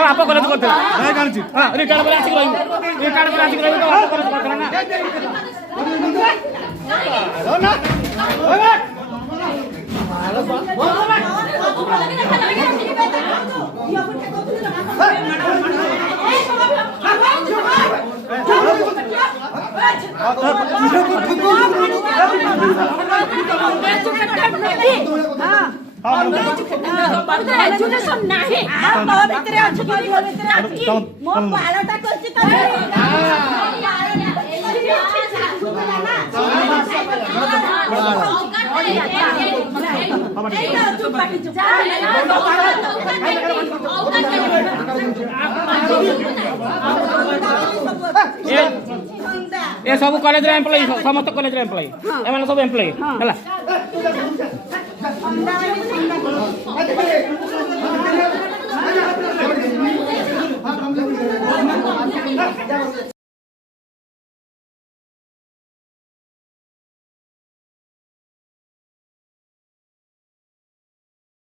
आप गलत करते रिटार्ड पर आसिक एजुकेशन नाही मो भितरे अछि मो भितरे मो बालटा करछि त ये सब कॉलेज रे एम्प्लॉय समस्त कॉलेज रे एम्प्लॉय एमाने सब एम्प्लॉय हला